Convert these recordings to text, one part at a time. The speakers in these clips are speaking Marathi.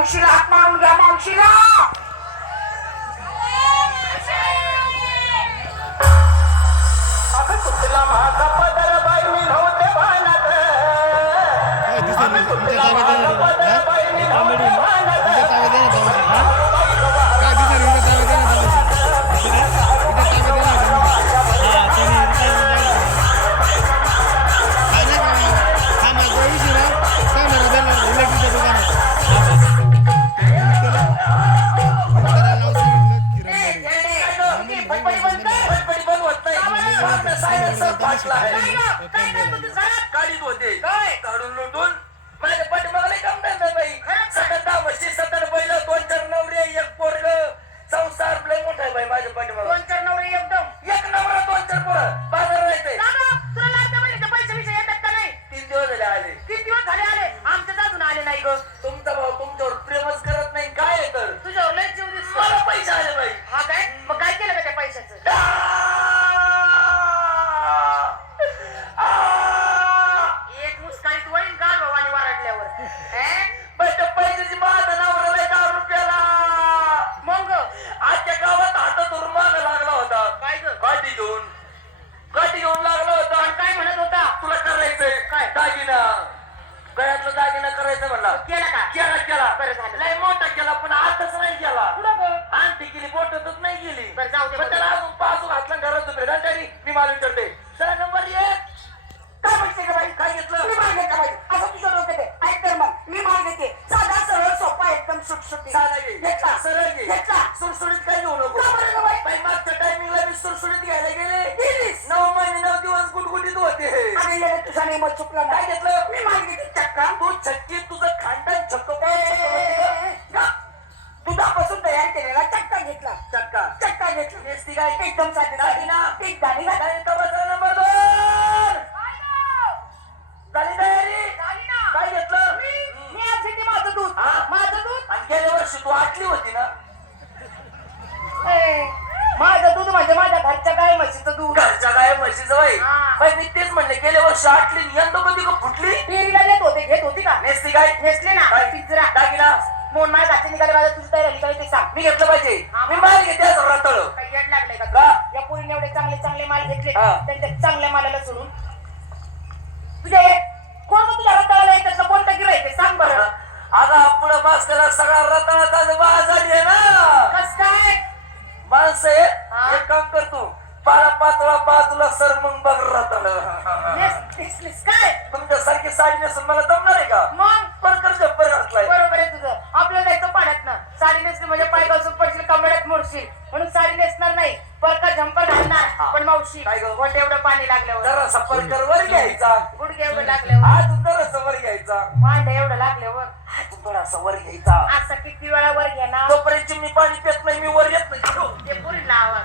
मावशीला हात मारून घ्या मावशीला अगं तुला माझा silencer फाटला आहे. काढीत आणि वर्षी तू आटली होती ना? माझं दूध म्हणजे माझ्या घरच्या गाय म्हशीचं दूध. घरच्या गाय म्हशीचं बाई हा. बाई मी तेच म्हणले गेल्या वर्षी आटली यंदा कधी का फुटली? डेअरीला घेत होते घेत होती का? नेसती काय? नेसले ना काय? पिंजरा. दागिना? मोन माझ्या घरचे निघाले माझ्या तुझी तयारी झाली का ते सांग. मी घेतलं पाहिजे. मी माल घेते असं रताळ. काही येड लागले का का? तुला? या पोरीने एवढे चांगले चांगले माल घेतले हा. त्यांच्या चांगल्या मालाला सोडून. तुझ्या कोण गं तुझ्या रताळाला याच्यातलं कोणतं गिरायक आहे? सांग बरं. आता पुढे मास्कला सगळा रताळाचा बाज झाली ना. कस काय? माणसं हा. एक काम कर तू. पारा पातळा बाजूला सर मग बघ रताळ. नेसलीस काय? तुमच्यासारखी साडी नेसून मला जमणार आहे का? मग? जब्बर घातलाय बरोबर आहे तुझं. आपल्याला जायचं पाण्यात ना. साडी नेसली म्हणजे पाय घालून पडशील कमड्यात मोडशील. म्हणून साडी नेसणार नाही. परका झंपर घालणार. हा. पण मावशी काय गं? गोट एवढं पाणी लागल्यावर. जरासा परकर वर घ्यायचा गुडघे एवढं लागल्यावर. हात जरासा वर घ्यायचा. भांड एवढं लागल्यावर. जरासा वर घ्यायचा. असं किती वेळा वर घेणार? तोपर्यंत चिमणी पाणी पित नाही मी वर येत नाही. ते पुरी लावा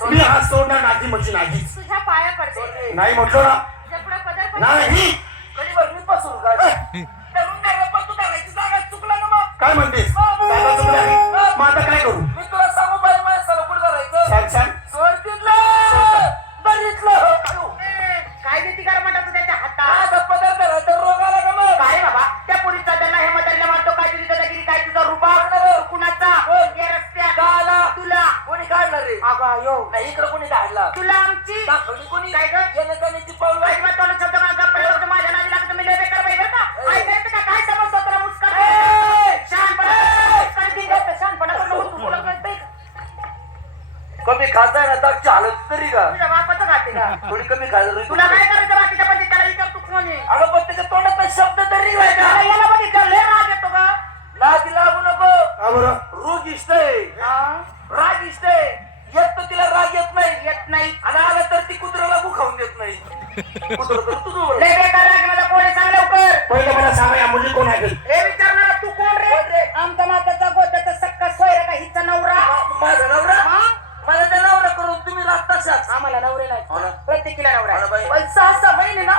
मी हात सोडणार नाती म्हणजे नाही तुझ्या पाया पडते. नाही म्हटलो ना. नाही. कधी मी पासून काय म्हणतेस? आता काय करू? कोणी काय गं? पाऊल तोंड शब्द माझ्या नादी लागतो, मी लय बेकार बाई बरं का? ए. ऐकायचं का? काय समजतं तुला मुस्कान? ए. शहाणपणा. मुस्कान बिन जातं, शहाणपणा करू नको, तू तुला कळतंय का? कमी खाताय ना तर हालत तरी का तुझ्या बापाचं खाते का? थोडी कमी खायला तुला काय करायचं बाकीच्या पण त्याला विचार तू कोण आहे? अगं पण त्याच्या तोंडात शब्द तरी का याला लय राग येतो का? नादी लागू नको का बरं रोग इष्ट आहे हा? राग इष्ट आहे येत तर तिला राग येत नाही येत नाही. आणि आला तर ती कुत्र्याला खाऊन देत नाही कुत्र तर तुझं बरोबर. लय बेकार मला कोण सांग लवकर. पहिलं मला सांगा या मुली कोण आहे हे विचारणारा तू कोण रे? आमचा नात्याचा गोत्याचा सक्का सोयरा का हिचा नवरा माझा नवरा हा? माझा त्या नवरा करून तुम्ही तशाच आम्हाला नवरे नाही हो ना. प्रत्येकीला नवरा हो. आहे. पण सहा बहिणी ना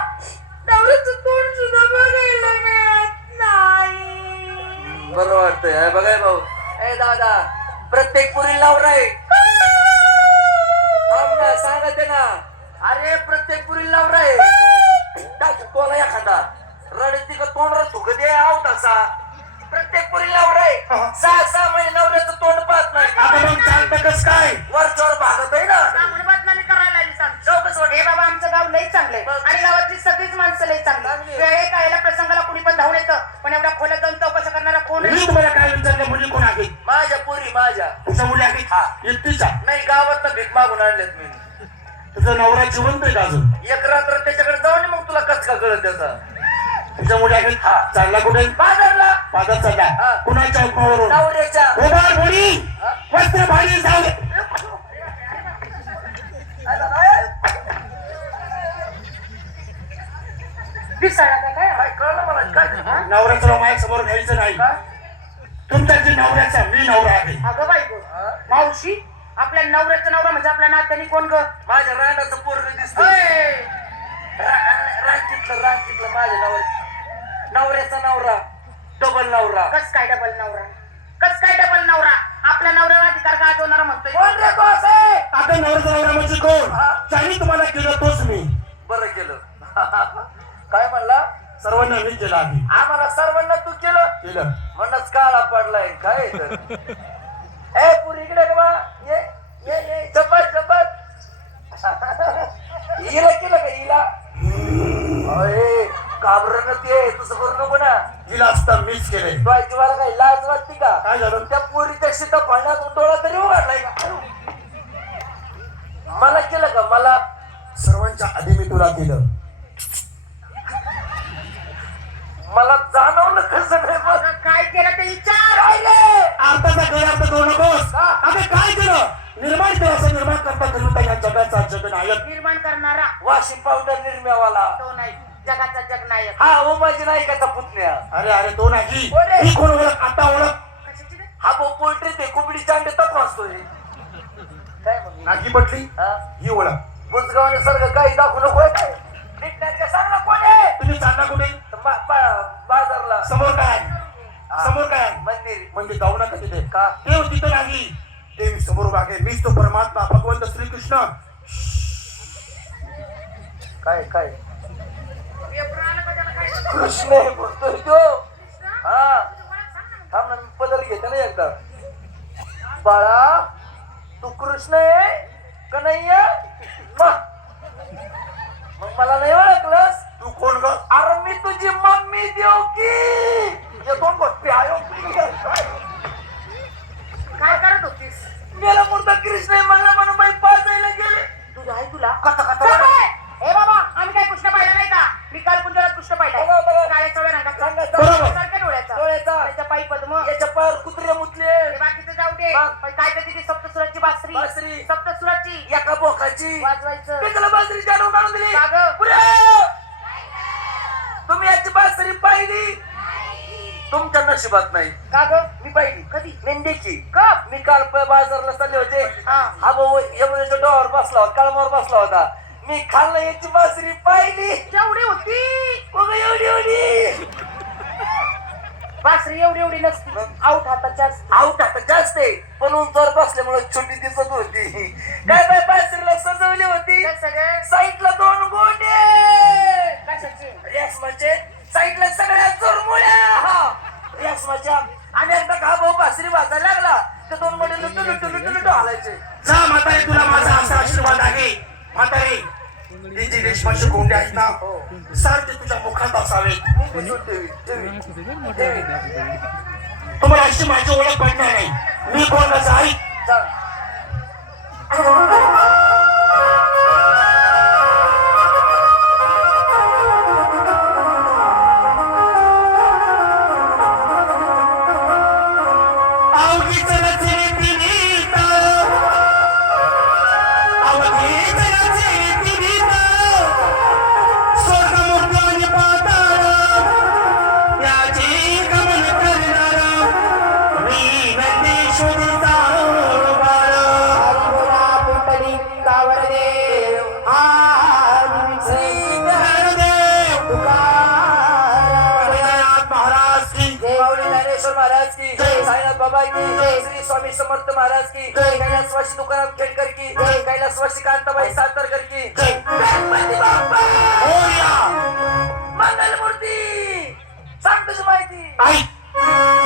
नवऱ्याचं तोंड सुद्धा बघायला मिळत नाही बरं वाटतंय हे बघाय भाऊ ए दादा प्रत्येक पुरी नवरा आहे नवरा आहे टाक तोला एखादा? रडती का तोंडवर थुक दे आव तसा. प्रत्येक पुरी आहे सहा सहा महिने नवऱ्याचं तोंड पाहत नाही. आता मग चालतं कस काय? वरच्यावर भागत आहे ना. त्यामुळे बातमी करायला लागली सांग. चौकस हे बाबा आमचं गाव लई चांगलंय आणि गावातली सगळीच माणसं लई चांगली. वेळे कायला प्रसंगाला कुणी पण धावून येतं? पण एवढ्या खोल्यात जाऊन चौकशा करणारा कोण रे? मी तुम्हाला काय विचारलं मुली कोण आहे माझ्या पुरी माझ्या. तुझ्या मुली आहे हा. एकटीचा नाही गावात भीक मागून आणलेत मी. तुझा नवरा जिवंत आहे का अजून? एक रात्र त्याच्याकडे जाऊन मग तुला कस का कळत त्याचा? आहे हा. चालला कुठे? बाजारला. माझा चालला. कुणाच्या हुकमावरून? नवऱ्याच्या. उभार मुली वस्त्र भारी जाऊ दे. दिसायला का काय? काय कळलं मला? काय? झालं? नवऱ्याचं नाव माझ्यासमोर घ्यायचं नाही. तुमच्या जे नवऱ्याचा मी नवरा आहे. अगं बाई. मावशी? आपल्या नवऱ्याचा नवरा म्हणजे आपल्या नात्याने कोण ग? माझ्या रानाचं पोरग दिसत माझ्या नवऱ्याचा. नवरा डबल नवरा. कस काय डबल नवरा? कस काय डबल नवरा? आपल्या नवऱ्यावर अधिकार गाजवणारा म्हणतोय? कोण रे बॉस आहे? आता नवऱ्याचा नवरा म्हणजे कोण? ज्यांनी तुम्हाला केलं तोच मी. बरं केलं. काय म्हणला? सर्वांना मी केलं आधी आम्हाला सर्वांना तू केलं? केलं. म्हणूनच काळा पडलाय काय तर ए पुरी इकडे का बा. हिला केलं का हिला? अरे घाबरण ते तुझं करू नको ना. हिला असता मीच केलंय. तुझ्या जीवाला काही लाज वाटते का? काय झालं? त्या पोरीच्या तरी उघडलाय का? मला केलं का? मला सर्वांच्या आधी मी तुला केलं. मला जाणवलं कसं नाही काय केलं ते विचार. अर्थाचा गैरअर्थ करू केलं निर्माण केलं असं निर्माण करता करता या जगाचा जगनायक. निर्माण करणारा. वाशिम पावडर निर्म्यावाला. तो नाही. जगाचा जगनायक. हा उमाजी नायकाचा पुतण्या? अरे अरे तो नाही. कोण? ही कोण ओळख? आता ओळख? हा भाऊ पोल्ट्री ते कुबडी चांडे तपासतोय काय मग नाकी पटली? हा. ओळख. बुजगावने सारखं काही दाखवू नको सांग ना कोण आहे? तुम्ही चालला कुठे? बाजारला. समोर काय? समोर काय? मंदिर. म्हणजे जाऊ नका तिथे. का? देव तिथं नाही. देव समोर उभा आहे. मीच तो परमात्मा भगवंत श्रीकृष्ण. काय काय? कृष्ण आहे बोलतोय तो. हा. थांब ना मी पदर घेते ना एकदा. बाळा तू कृष्ण आहे का नाही? मग मग मला नाही ओळखलंस? तू कोण ग? अरे मी तुझी मम्मी देव की हे दोन गोष्टी आयो काय करत होतीस मेला मुर्दा कृष्ण आहे म्हणलं म्हणून बाई पाजायला गेले तुझं आहे तुला. ए बाबा आम्ही काय कृष्ण पाहिला नाही का? मी काल कृष्ण बघा. काळ्या सवय बरोबर. डोळ्याचा. डोळ्याचा. त्याच्या पायी पद्म. याच्या पायावर कुत्रे मुतले हे बाकीचं जाऊ दे. मग? पण काय बोकाची एका बोकाची. वाजवायचं. पिकला बाजरी जाणून काढून दिली. का ग? पुरे! तुम्ही याची बासरी पाहिली. तुमच्या नशिबात नाही. का ग? मी पाहिली. मेंढीची कप मी काल प- बाजारला चालले होते. हा. हा भाऊ यमुनेच्या डोहावर बसला होता कळमावर बसला होता. मी खाल्ला याची बासरी पाहिली. केवढी होती. एवढी एवढी. बासरी एवढी एवढी नसती. आऊट जास्त. आऊट आता जास्त आहे. पण उंचावर बसल्यामुळे छोटी दिसत होती. काय बाय बासरीला सजवली होती? साईडला दोन गोंडे. कशाचे? रेशमाचे साईडला सगळ्या चोरमुळ्या. रेशमाच्या आणि एकदा का भाऊ बासरी वाजायला लागला तर दोन गोंडे लुटू लुटू लुटू लुटू हालायचे जा म्हातारे तुला माझा असा आशीर्वाद आहे. म्हातारे ती जी रेशमाची कोंडी आहेत ना सारखे तुझ्या मुखात असावे. तुम्हाला अशी माझी ओळख पडणार नाही. मी कोणाचा आहे श्री स्वामी समर्थ महाराज की कैलासवासी तुकाराम खेडकर की कैलासवासी कांताबाई सातारकर की मोरया मंगलमूर्ती! सांग तुझी माहिती